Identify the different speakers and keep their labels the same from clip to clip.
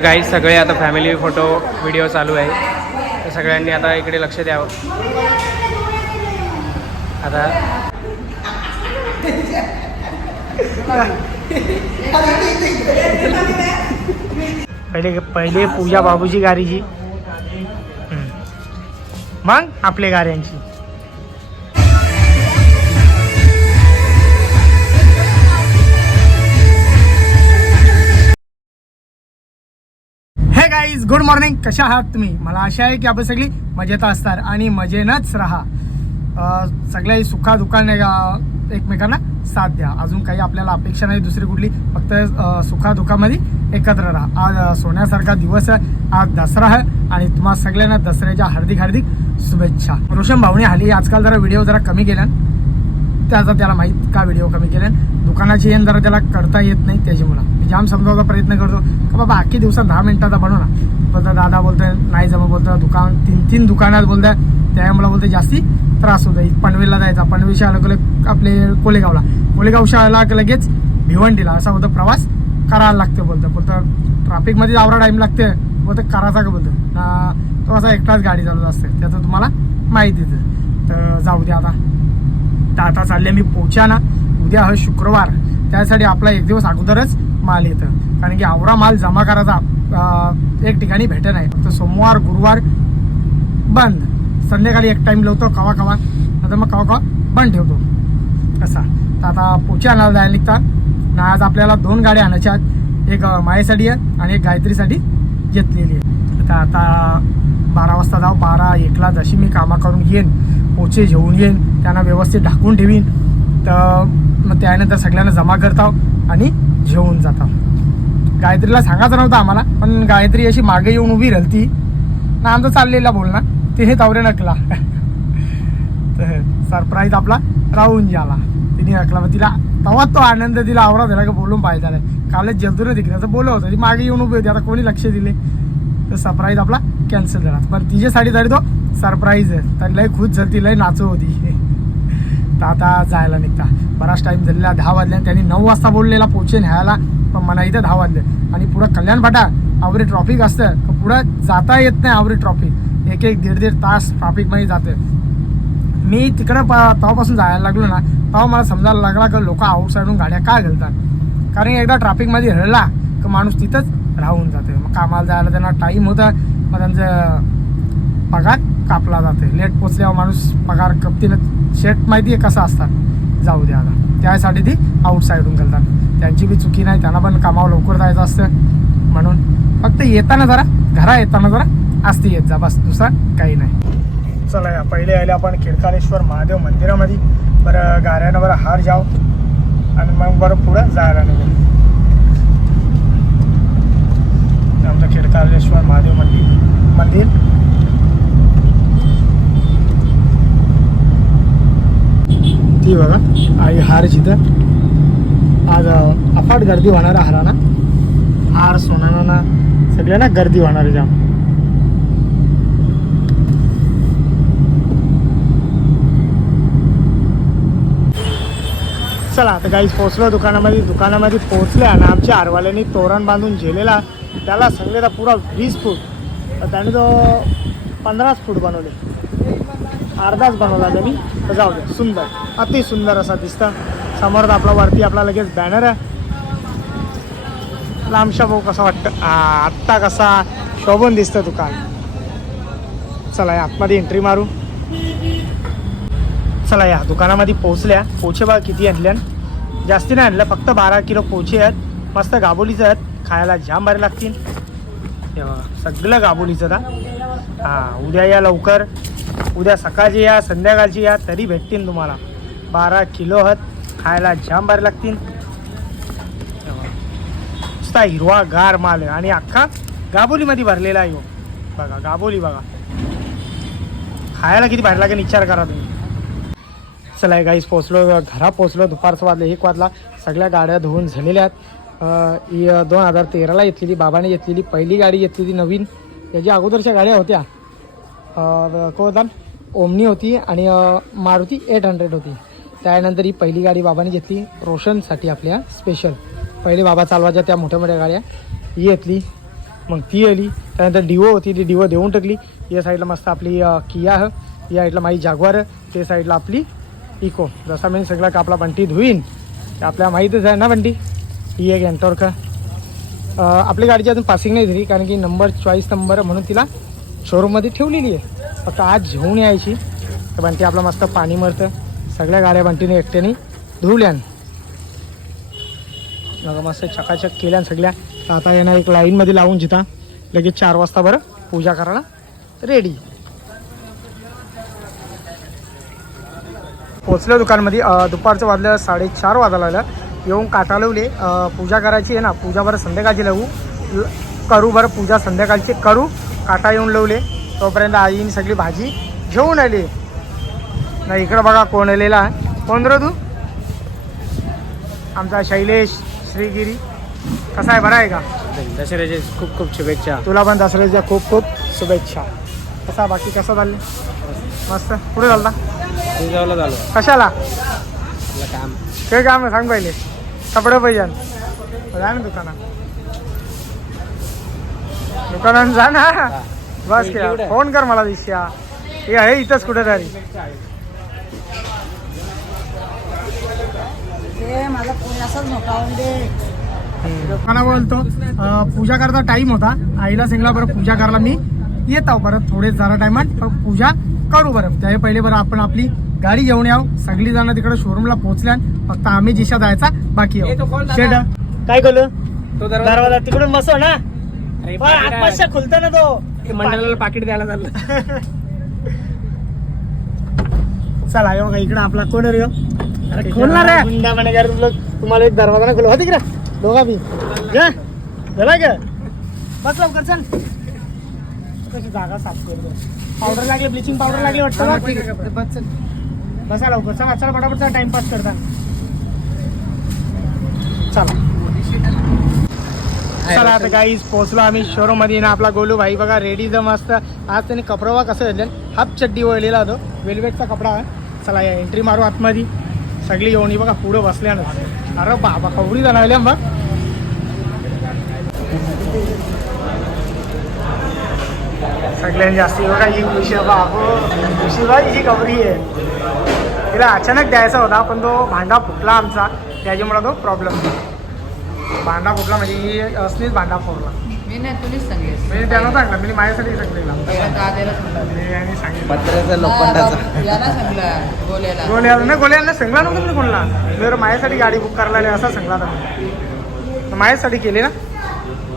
Speaker 1: काही सगळे आता फॅमिली फोटो व्हिडिओ चालू आहे. तर सगळ्यांनी आता इकडे लक्ष द्यावं. आता पहिले पहिले पूजा बाबूजी गारीजी. मग आपले गाऱ्यांची. गुड मॉर्निंग कशा आहात तुम्ही? मला आशा आहे की आपण सगळी मजेत असणार आणि मजेनच राहा. सगळ्याही सुखादुखाने सुखा दुखाने एकमेकांना साथ द्या. अजून काही आपल्याला अपेक्षा नाही दुसरी कुठली. फक्त सुखादुखामध्ये सुखा दुखामध्ये एकत्र राहा. आज सोन्यासारखा दिवस आहे. आज दसरा आहे. आणि तुम्हा सगळ्यांना दसऱ्याच्या हार्दिक हार्दिक शुभेच्छा. रोशन भावने हल्ली आजकाल जरा व्हिडिओ जरा कमी केल्या त्याचा त्याला माहीत का व्हिडिओ कमी केले दुकानाची येण जरा त्याला करता येत नाही त्याच्यामुळं मी जाम समजावचा प्रयत्न करतो. का बाबा अख्खी दिवसात दहा मिनिटाचा बनव ना. बोलता दादा बोलतोय नाही जमा बोलतं दुकान तीन तीन दुकानात बोलतंय. त्यामुळे बोलते जास्ती त्रास होतो पनवेलला जायचा. पनवेलच्या आलं की आपले कोलेगावला. कोलेगाव शाळेला लगेच भिवंडीला असा होतं प्रवास करायला लागतो बोलतं. बोलतं ट्रॅफिकमध्ये आवरा टाईम लागते बोलतं करायचा का? बोलतं ना तो असा एकटाच गाडी चालवत असते त्याचं तुम्हाला माहितीच तर जाऊ द्या आता. तर आता चालले मी पोचा ना उद्या हा शुक्रवार. त्यासाठी आपला एक दिवस अगोदरच माल येतं. कारण की आवरा माल जमा करायचा एक ठिकाणी भेटत नाही. तर सोमवार गुरुवार बंद. संध्याकाळी एक टाईम लावतो कवा कवा. नंतर मग कवा कवा बंद ठेवतो. असा. तर आता पोचा आणायला जायला निघता ना आज आपल्याला दोन गाड्या आणायच्या आहेत. एक मायेसाठी आहे आणि एक गायत्रीसाठी घेतलेली आहे. तर आता बारा वाजता जाऊ बारा एकला जशी मी कामा करून येईन पोचे घेऊन येईन त्यांना व्यवस्थित ढाकून ठेवीन. तर मग त्यानंतर सगळ्यांना जमा करताव आणि घेऊन जाताव गायत्रीला सांगायचं नव्हतं आम्हाला पण गायत्री अशी मागे येऊन उभी राहती. ना आमचं चाललेला बोलणं तिने तावरे नकला. तर सरप्राईज आपला राहून गेला. तिने नकला मग तिला तेव्हा तो आनंद तिला आवरा झाला का बोलून पाहिजे झालाय. कालच जलदूर तिकडे असं बोलत होतं. ती मागे येऊन उभी होती आता कोणी लक्ष दिले? तर सरप्राईज आपला कॅन्सल झाला. पण तिच्यासाठी तरी तो सरप्राईज आहे. तर लय खुश झाली लय नाचू होती. तर आता जायला निघता. बराच टाईम झालेला दहा वाजले आणि त्यांनी नऊ वाजता बोललेला पोचे न्यायला. पण मला इथं दहा वाजले. आणि पुढं कल्याण फाटा आवरी ट्रॉफिक असतं. तर पुढं जाता येत नाही आवरी ट्रॉफिक एक एक दीड दीड तास ट्रॉफिकमध्ये जाते मी तिकडं प तेव्हापासून जायला लागलो ना तेव्हा मला समजायला लागला की लोक आउटसाईडून गाड्या का घालतात? कारण एकदा ट्रॅफिकमध्ये रडला की माणूस तिथंच राहून जाते मग कामाला जायला त्यांना टाईम होता. मग त्यांचं पगार कापला जाते लेट पोचल्यावर माणूस पगार कपतीनं शेट माहिती आहे कसं असतात? जाऊ द्या आता. त्यासाठी ती आउटसाईडून घालतात. त्यांची बी चुकी नाही त्यांना पण कामावर लवकर जायचं असतं. म्हणून फक्त येताना जरा घरा येताना जरा असते येत जा. बस दुसरं काही नाही. चला या पहिले यायला आपण खिडकालेश्वर महादेव मंदिरामध्ये. बरं गाऱ्यानं बरं हार जाव. आणि मग बरं पुढं जायला निघू. आमचं खिडकालेश्वर महादेव मंदिर मंदिर. गर्दी बघा आई हार जिथं आज अफाट गर्दी होणार हाराना हार सोनाना ना सगळ्यांना गर्दी होणार आहे जाम चला आता काहीच पोचलो दुकानामध्ये दुकानामध्ये पोहोचले आणि आमच्या आरवाल्याने तोरण बांधून झेलेला त्याला सांगलेला पुरा वीस फूट त्याने तो पंधराच फूट बनवले अर्धाच बनवला त्यांनी. तर जाऊ द्या सुंदर. अति सुंदर असा दिसतं. समोर आपला वरती आपला लगेच बॅनर आहे. लांबशा भाऊ कसं वाटतं? आत्ता कसा? शोभून दिसतं दुकान. चला या आतमध्ये एंट्री मारू. चला या दुकानामध्ये पोहोचल्या. पोचे बा किती आणल्या जास्ती नाही आणलं फक्त बारा किलो पोचे आहेत. मस्त गाबोलीचं आहेत. खायला जाम भारी लागतील. हे बघा सगळं गाबोलीचं ना हां उद्या या लवकर. उद्या सकाळची या संध्याकाळची या तरी भेटतील तुम्हाला. बारा किलो हत खायला जाम भारी लागतील. नुसता हिरवा गार माल आहे. आणि अख्खा गाबोलीमध्ये भरलेला आहे हो. बघा गाबोली बघा. खायला किती भारी लागेल विचार करा तुम्ही. चला गाईस पोचलो घरा पोचलो दुपारचं वाजलं एक वाजला. सगळ्या गाड्या धुवून झालेल्या आहेत. दोन हजार तेराला घेतलेली बाबाने घेतलेली पहिली गाडी घेतलेली नवीन. याच्या अगोदरच्या गाड्या होत्या. कोदान ओमनी होती आणि मारुती एट हंड्रेड होती. त्यानंतर ही पहिली गाडी बाबाने घेतली रोशनसाठी आपल्या स्पेशल पहिले बाबा चालवायच्या त्या मोठ्या मोठ्या गाड्या. ही घेतली मग ती आली. त्यानंतर डिओ होती ती डिओ देऊन टाकली. या साईडला मस्त आपली किया आहे. या साईडला माझी जागवार ते साईडला आपली इको जसा मी सगळा कापला बंटी धुईन. आपल्या आपल्याला माहीतच आहे ना बंटी? ही एक एंटॉर आपल्या आपली गाडीची अजून पासिंग नाही झाली कारण की नंबर चॉईस नंबर म्हणून तिला शोरूममध्ये ठेवलेली आहे. फक्त आज घेऊन यायची. तर बंटी आपलं मस्त पाणी मरतं. सगळ्या गाड्या बंटीने एकट्याने धुवल्यान. मग मस्त चकाचक केल्यान सगळ्या. आता यांना एक लाईनमध्ये लावून जिता. लगेच चार वाजता बरं पूजा करायला रेडी पोचलो दुकानमध्ये. दुपारचं वाजलं साडेचार वाजायला लागलं. येऊन काटा लावले पूजा करायची आहे ना पूजा बरं संध्याकाळची लावू. करू बरं पूजा संध्याकाळची करू काटा येऊन लावले. तोपर्यंत आईने सगळी भाजी घेऊन आली. ना इकडं बघा कोण आलेला आहे. कोण रे तू? आमचा शैलेश श्रीगिरी. कसा आहे? बरा आहे का?
Speaker 2: दसऱ्याचे खूप खूप शुभेच्छा.
Speaker 1: तुला पण दसऱ्याच्या खूप खूप शुभेच्छा. कसा बाकी कसं चाललं मस्त. कुठे
Speaker 2: तुझ्यावला झालो
Speaker 1: कशाला?
Speaker 2: काम.
Speaker 1: ते काम आहे सांग पहिले. कपडे पाहिजे. जा ना दुकानात? दुकानात जा ना. बस क्या
Speaker 2: कुठे?
Speaker 1: फोन कर मला दिसया हे आहे इथंच
Speaker 3: असाच नव्हता
Speaker 1: दुकाना बोलतो. पूजा करता टाइम होता. आईला सांगला बरं पूजा करायला मी येत आहो बरं थोडे जरा टायमात पण पूजा करू बरं. त्या पहिले बरं आपण आपली गाडी घेऊन याव. सगळी जण तिकडे शोरूमला पोहोचल्या फक्त आम्ही जिशा जायचा बाकी? शेट काय करू?
Speaker 2: तो
Speaker 1: दरवाजा तिकडून बसव ना. खुलतं ना तो.
Speaker 2: मंडळाला पाकिट द्यायला चाललं.
Speaker 1: चला येऊ का इकडे आपला कोण रे
Speaker 2: अरे, खोलणार
Speaker 1: तुम्हाला एक दरवाजा ना खोल होती का दोघा बी. झाला का बस लवकर चल. कशी जागा साफ करतो. पावडर लागले ब्लिचिंग पावडर लागली वाटतं ना? बस चल. बसा लवकर. चला चला फटाफट चला टाइमपास करता. चला. चला आता गाईज पोहोचलो आम्ही शोरूममध्ये ना आपला गोलू भाई बघा रेडी द मस्त. आज त्याने कपडा कसं घेतलं हाफ चड्डी वळलेला होतो वेलवेटचा कपडा आहे चला या एंट्री मारू आतमध्ये. सगळी येऊन बघा पुढं बसल्यानं अरे बाबा कवडी जाणवल्या बघ. सगळ्यांनी जास्ती बघा ही खुशी आहे बाबो. खुशी बाई ही कवडी आहे. तिला अचानक द्यायचा होता पण तो भांडा फुटला आमचा. त्याच्यामुळे तो प्रॉब्लेम भांडा फुटला म्हणजे ही असलीच भांडा फोडला
Speaker 3: मी नाही तुलीच सांगेस
Speaker 1: त्यानं सांगलं मी माझ्यासाठी सांगलेला
Speaker 3: दादाला सांगला
Speaker 1: आणि सांगितलं.
Speaker 2: पत्र्याचा लोखंडाचा.
Speaker 3: याला सांगला बोलायला
Speaker 1: गोल्याला नाही गोल्याला सांगला नव्हतं मी कोणला? जर माझ्यासाठी गाडी बुक करायला आली असा सांगला तर माझ्यासाठी केली ना?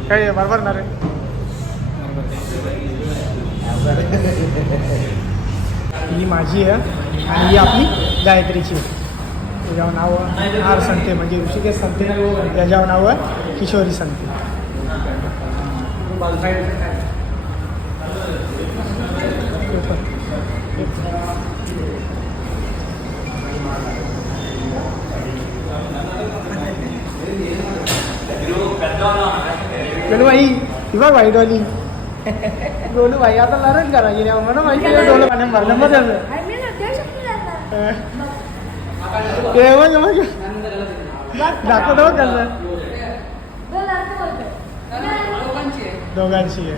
Speaker 1: काय बरोबर ना रे? ही माझी आहे आणि ही आपली गायत्रीची. त्याच्यावर नाव आर संते म्हणजे ऋषिकेश संते त्याच्यावर नाव आहे किशोरी संते. भाई ती बघ भाई डोली. भाई आता लरण करायची नाही म्हणून माहिती डोलं पाण्यात भरलं मग ते बघ बघ. दाखवतो बघ कसं. दोघांची आहे.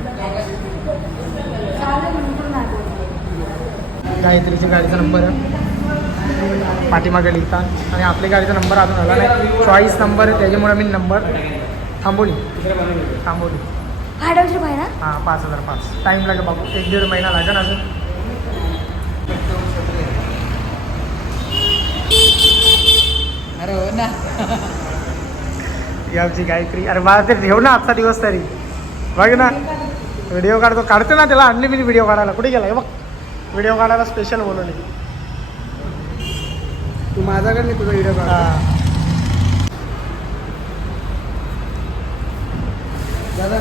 Speaker 1: गायत्रीच्या गाडीचा नंबर आहे. पाठीमागे लिहितात आणि आपल्या गाडीचा नंबर अजून आला नाही. चॉईस नंबर आहे त्याच्यामुळे मी नंबर थांबवली. थांबवली. हां पाच हजार पाच. टाईम लागेल बाबू एक दीड महिना लागेल अजून.
Speaker 3: अरे हो ना.
Speaker 1: याची गायत्री. अरे मला ते ठेव ना आजचा दिवस तरी. बघ ना. व्हिडिओ काढतो काढतो ना त्याला. आणली मी व्हिडिओ काढायला. कुठे गेला हे बघ. व्हिडिओ काढायला स्पेशल बोलवले
Speaker 2: तू माझ्याकडे नाही तुझा व्हिडिओ काढ.
Speaker 1: हां.
Speaker 2: दादा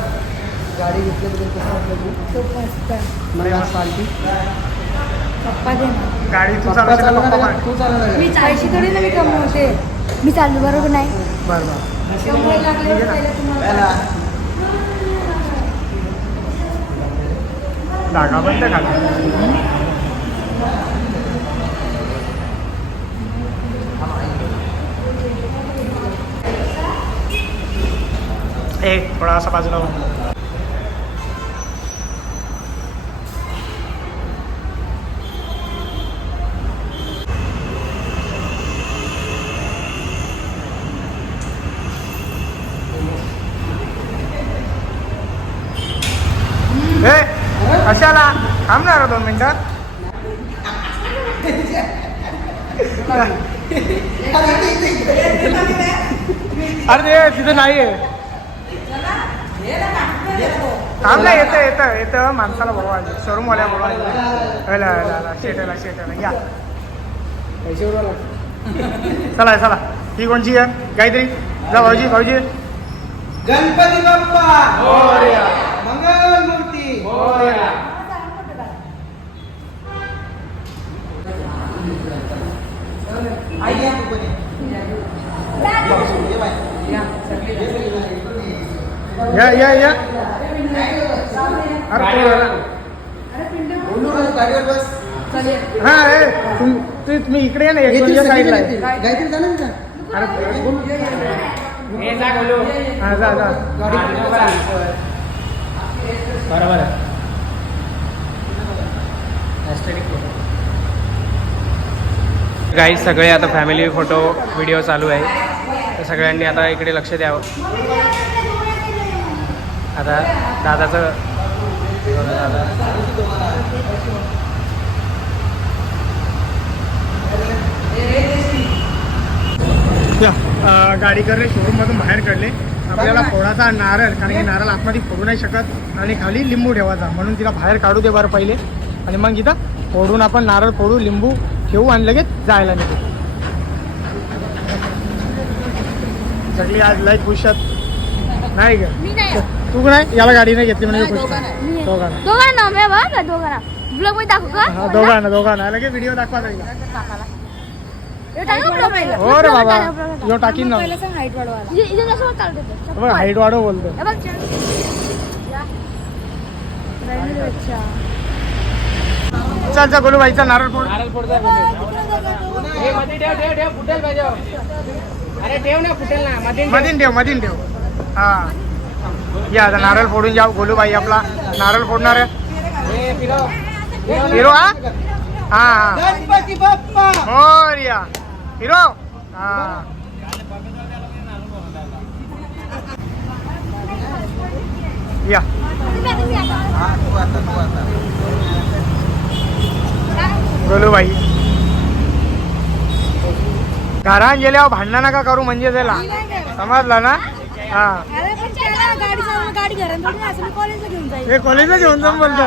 Speaker 2: गाडी घेतल्याबद्दल कसं वाटलं तू?
Speaker 4: तो मस्त.
Speaker 2: मला आज पालखी?
Speaker 4: पप्पा दे ना.
Speaker 1: गाडी तू
Speaker 2: पप्पा? तू
Speaker 4: मी चाळीशी थोडी ना मी कमवते. मी चाललो बरोबर नाही?
Speaker 1: बरं बरं एक थोडासा बाजूला हो. मिनिटं अरे ते तिथं नाही आहे थांब ना येतं येतं येतं माणसाला बोलवायचं शोरूमवाल्या बोलवायचं हला हला शेटायला शेटायला या. चला चला. ही कोणची आहे? काहीतरी? जा भाऊजी भाऊजी.
Speaker 2: गणपती बाप्पा
Speaker 1: मोरया.
Speaker 2: मंगल मूर्ती आई या तू पण ये. ये बाई.
Speaker 1: या या. या हा तुम्ही इकडे या ना एक साईडला. आहे.
Speaker 2: गायत्री.
Speaker 1: अरे हा जा जा.
Speaker 2: बरोबर
Speaker 1: काही सगळे आता फॅमिली फोटो व्हिडिओ चालू आहे. तर सगळ्यांनी आता इकडे लक्ष द्यावं. आता दादाचं गाडी करणे शोरूममधून बाहेर काढले आपल्याला फोडाचा नारळ कारण की नारळ आतमध्ये फोडू नाही शकत आणि खाली लिंबू ठेवायचा. म्हणून तिला बाहेर काढू दे बरं पहिले. आणि मग इथं फोडून आपण नारळ फोडू लिंबू ठेवू आणि लगेच जायला निघू. सगळी आज लई खुशात नाही
Speaker 4: नाही.
Speaker 1: तू नाही याला गाडी नाही घेतली म्हणजे
Speaker 3: नाही,
Speaker 1: खुश.
Speaker 3: दोघांना.
Speaker 4: मी
Speaker 1: दोघांना
Speaker 4: दोघांना ना मी बघ दोघांना. ब्लॉगमध्ये दाखवू का
Speaker 1: हा दोघांना दोघांना. लगेच व्हिडिओ दाखवा
Speaker 4: हे टाकू?
Speaker 1: हो रे बाबा. यो टाकीन ना.
Speaker 4: पहिलं सांग हाईट वाढवायला. इथे- इथे कसं चालत होतं?
Speaker 1: बघ हाईट वाढव बोलतो
Speaker 4: हे बघ अच्छा.
Speaker 1: चल चल गोलू बाईचा नारळ फोड.
Speaker 3: नारळ फोडता हे मध्ये ठेव ठेव ठेव फुटेल पाहिजे. अरे ठेव ना फुटेल ना. मध्ये ठेव.
Speaker 1: मधीन ठेव मधीन ठेव. हा. या आता नारळ फोडून जाऊ. गोलूबाई आपला नारळ फोडणार आहे. हिरो हा? हा हा. हिरो? हा. या.
Speaker 2: हा तू आता
Speaker 1: गेल्यावर भांडणं नका करू म्हणजे त्याला. समजला ना? हा.
Speaker 4: गाडी चालवून गाडी घरात थोडी ना असं मी कॉलेजला घेऊन जाईल.
Speaker 1: हे कॉलेजला घेऊन जा बोलतो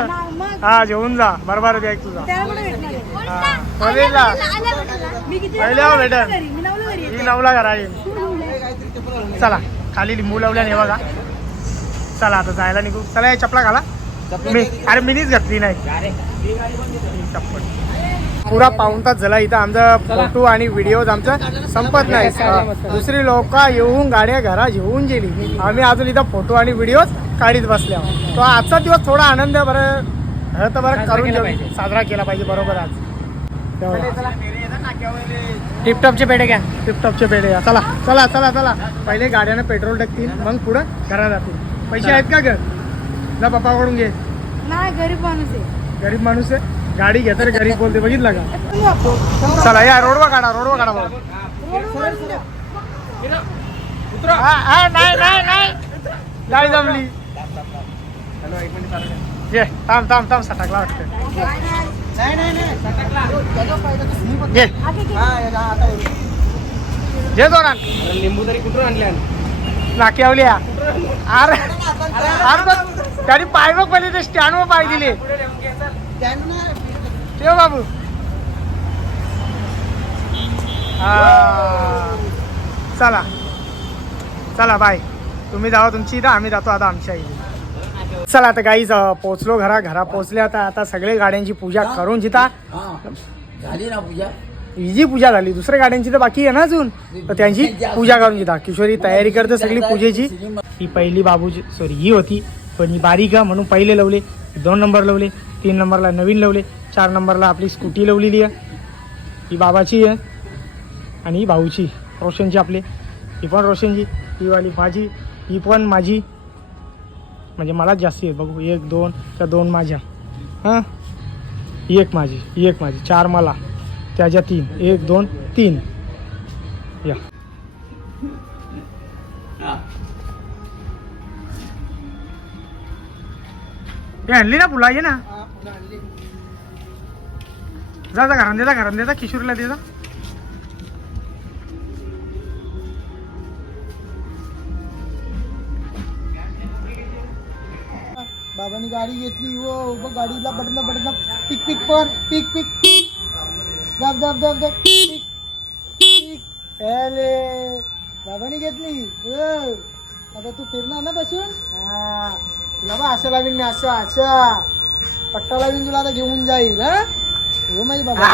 Speaker 4: हा,
Speaker 1: जेवून जा. बरोबर आहे ऐक तुझा.
Speaker 4: त्याला कुठे भेटणार आहे?
Speaker 1: हा. कॉलेजला
Speaker 4: मी किती
Speaker 1: पहिल्या
Speaker 4: वेळा
Speaker 1: भेटेल.
Speaker 4: घरी, मी नवलं घरी
Speaker 1: ही
Speaker 4: येते.
Speaker 1: नवला घरा येईल चला खाली लिंबू लावल्या नाही बघा. चला आता जायला निघू. चला हे चपला घाला. मी अरे मिनीच घातली नाही. चप्पल. पुरा पाऊन तास झाला इथं. आमचा फोटो आणि व्हिडिओ आमचा संपत नाही. दुसरी लोक येऊन गाड्या घरा घेऊन गेली. आम्ही अजून इथं फोटो आणि व्हिडिओ काढीत बसल्या तो आजचा दिवस थोडा आनंद बरं तर बरं करून साजरा केला पाहिजे. बरोबर आज. टिपटॉपचे पेढे घ्या. टिपटॉपचे पेढे घ्या. चला चला चला चला. पहिले गाड्यानं पेट्रोल टाकतील मग पुढं घरात जातील. पैसे आहेत का घर? जा पप्पाकडून घे.
Speaker 4: नाही गरीब माणूस आहे.
Speaker 1: गरीब माणूस आहे? गाडी घे तर गरीब बोलते बघितलं का? चला या रोडवा काढा रोडवा काढा भाऊ नाही नाही नाही. गाडी जमली. ये थांब थांब थांब सटाकला वाटतं
Speaker 2: हा, या-.
Speaker 1: घे जोरान
Speaker 3: लिंबू तरी कुठून आणले
Speaker 1: नाक्यावली या. अरे अरे गाडी पाय बघ पहिले ते स्टँडवर पाय दिले. ठेव बाबू. हा. चला. चला बाय. तुम्ही जावा तुमची इथं आम्ही जातो आता आमच्या इथे. चला आता गाईच पोचलो घरा घरा पोचले आता आता सगळे गाड्यांची पूजा करून जिता.
Speaker 2: झाली ना पूजा?
Speaker 1: ही जी पूजा झाली. दुसऱ्या गाड्यांची तर बाकी आहे ना अजून? तर त्यांची पूजा करून जिता. किशोरी तयारी करते सगळी पूजेची. ही पहिली बाबूची सॉरी ही होती. पण ही बारीक म्हणून पहिले लावले दोन नंबर लावले तीन नंबरला नवीन लावले. चार नंबरला आपली स्कूटी लावलेली आहे. ही बाबाची आहे आणि ही भाऊची रोशनची आपली. ही पण रोशनची ही वाली माझी ही पण माझी. म्हणजे मलाच जास्ती आहे बघू. एक दोन त्या दोन माझ्या. हां? एक माझी एक माझी. चार मला त्याच्या तीन. एक दोन तीन. या. आणली ना फुला ये ना जा जा घरान देता घरात देता किशोरला देता
Speaker 2: बाबांनी गाडी घेतली हो बघ गाडीला बटन बटन पिक पिक पर पिक पिक पिक. दाब दाब दाब दाब पिक पिक. अरे बाबांनी घेतली हो. आता तू फिरणार ना बसून? हा. तुला बा असं लागेल ना असं असं पट्टा लागेल तुला आता घेऊन जाईल हा. हो माझी बाबा.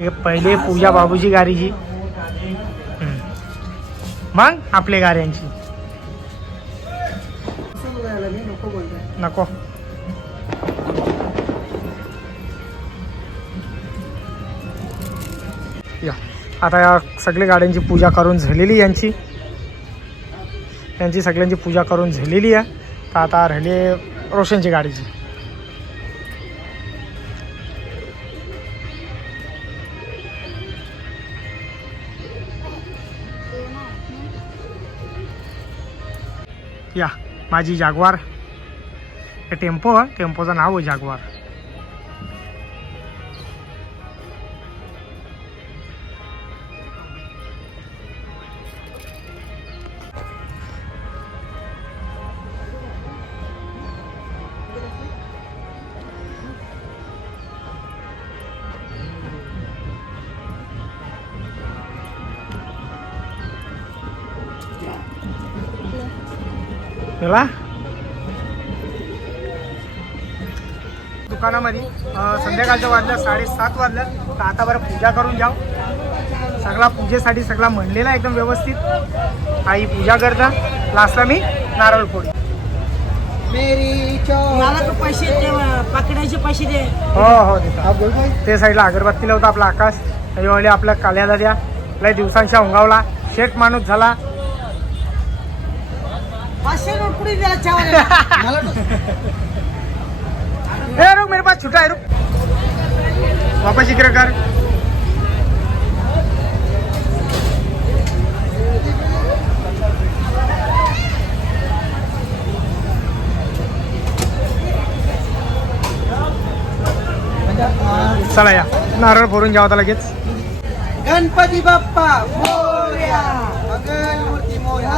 Speaker 1: हे पहिले पूजा बाबूची गाडीची. मग आपल्या गाड्यांची.
Speaker 2: नको.
Speaker 1: या. आता या सगळ्या गाड्यांची पूजा करून झालेली यांची. यांची सगळ्यांची पूजा करून झालेली आहे. तर आता राहिली रोशनची गाडीची. या माझी जागवार. हे टेम्पो आहे टेम्पोचं नाव आहे जागवार. चला. दुकानामध्ये संध्याकाळच्या वाजल्या साडेसात वाजल्या तर आता बरं पूजा करून जाऊ. सगळा पूजेसाठी सगळा म्हणलेला एकदम व्यवस्थित. आई पूजा करता. लास्टला मी नारळ फोडी
Speaker 2: मेरी
Speaker 5: मला तू पैसे दे पाकिटाचे पैसे दे.
Speaker 1: हो हो देता
Speaker 2: बोल बाई
Speaker 1: ते साईडला अगरबत्तीला होता आपला आकाश. त्याच्यामुळे आपल्या काल्या दाद्या लय दिवसांच्या उंगावला. शेट माणूस झाला.
Speaker 5: पाचशे नोट कुठे दिला चहावाल्याला?
Speaker 2: मला तर-
Speaker 1: ए रुक मेरे पास छुटा है रुक वापस इकडे कर
Speaker 2: म्हणजे, आ,
Speaker 1: चला या नारळ फोडून जाऊ आता लगेच
Speaker 2: गणपती बाप्पा मोरया मंगल मूर्ती मोरया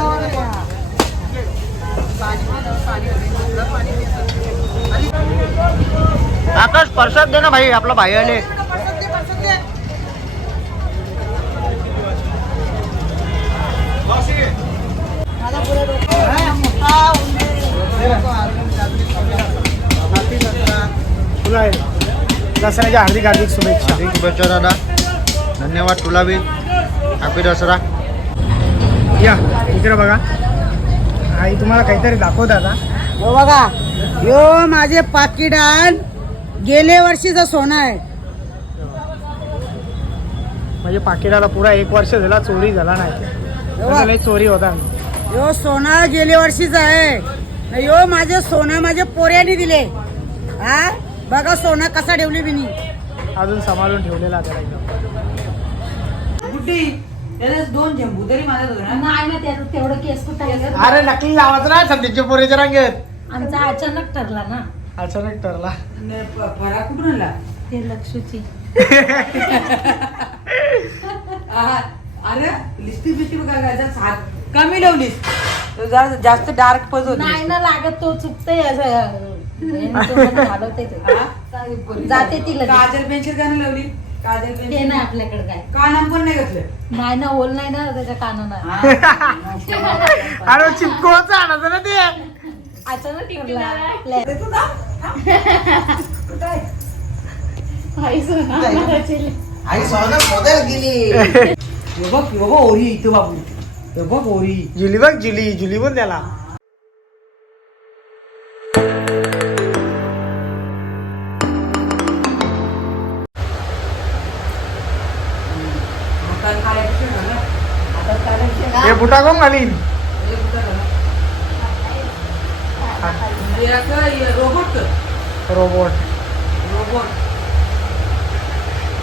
Speaker 1: आकाश परसाद दे ना भाई आपला भाई आले. तुला आहे. दसऱ्याच्या हार्दिक हार्दिक शुभेच्छा
Speaker 6: हार्दिक शुभेच्छा दादा धन्यवाद तुला बी हॅपी दसरा.
Speaker 1: या इकडे बघा. आई तुम्हाला काहीतरी दाखवत आता.
Speaker 5: हो बघा. यो माझे पाकिटान गेल्या वर्षीचा सोनं आहे.
Speaker 1: म्हणजे पाकिटाला पुरा एक वर्ष झाला चोरी झाला नाही. लय चोरी होता
Speaker 5: यो सोनं गेल्या वर्षीचा आहे. यो माझे सोनं माझ्या पोऱ्याने दिले. हा? बघा सोनं कसा ठेवली बिनी.
Speaker 1: अजून सांभाळून ठेवलेला त्याला एकदम.
Speaker 5: गुड्डी त्याला दोन झेंबू तरी
Speaker 4: नाही ना त्याचं तेवढं केस कुठं?
Speaker 1: अरे नकली लावायचं ना सध्याच्या पोरीच्या रांगेत
Speaker 4: आमचा अचानक ठरला ना.
Speaker 1: अचानक ठरला.
Speaker 5: फरा कुठून आणला?
Speaker 4: ते लक्षची
Speaker 5: अरे लिस्टी बिस्टी काय कमी लावलीस. तू जरा जास्त डार्क पज
Speaker 4: नाही ना लागत तो चुकतंय असं. हे तोंडात घालवते ते. जाते ती लगेच.
Speaker 5: काजल पेन्सिल का नाही लावली? काजल
Speaker 4: ते
Speaker 5: पेन्सिल
Speaker 4: नाही आपल्याकडे काय.
Speaker 5: कानाम पण नाही घातलं.
Speaker 4: नाही ना होल नाही ना त्याच्या कानानं.
Speaker 1: अरे चिपकोच आणायचं ना ते.
Speaker 4: अचानक. आई सोना.
Speaker 2: आई सोनं शोधायला गेली.
Speaker 5: हे बघ हे बघ ओरी इथं बाबू. हे बघ ओरी.
Speaker 1: जुली बघ जुली जुली बोल त्याला. बुटा कोण घालीन?
Speaker 5: रोबोट
Speaker 1: रोबोट
Speaker 5: रोबोट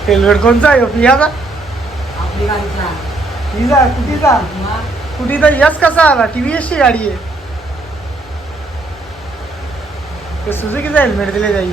Speaker 1: हेल्मेट कोणचा आहे? पियाचा
Speaker 5: आपली गाडीचा
Speaker 1: कुठीचा कुठीचा यस कसा आला? टी व्ही एसची गाडी आहे. ते सुझुकीचं हेल्मेट दिले जाईल.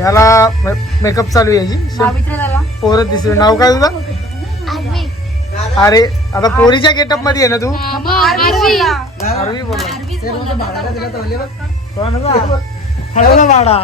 Speaker 1: याला मेकअप चालू आहे याची. पोरत दिसली. नाव काय तुझं? अरे आता पोरीच्या गेटअपमध्ये आहे ना तू? आरवी. बोला. वाडा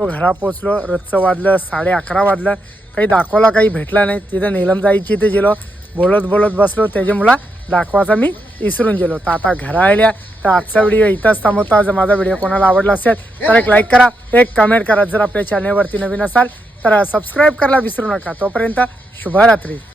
Speaker 1: घरा पोचलो. रथचं वाजलं साडे अकरा वाजलं. काही दाखवला काही भेटला नाही. तिथं नेलम जायची तिथे गेलो. बोलत बोलत बसलो. त्याच्या मुला दाखवायचा मी विसरून गेलो. तर आता घरा आल्या. तर आजचा व्हिडिओ इथंच थांबवता. जर माझा व्हिडिओ कोणाला आवडला असेल तर एक लाईक करा एक कमेंट करा. जर आपल्या चॅनेलवरती नवीन असाल तर सबस्क्राईब करायला विसरू नका. तोपर्यंत शुभरात्री.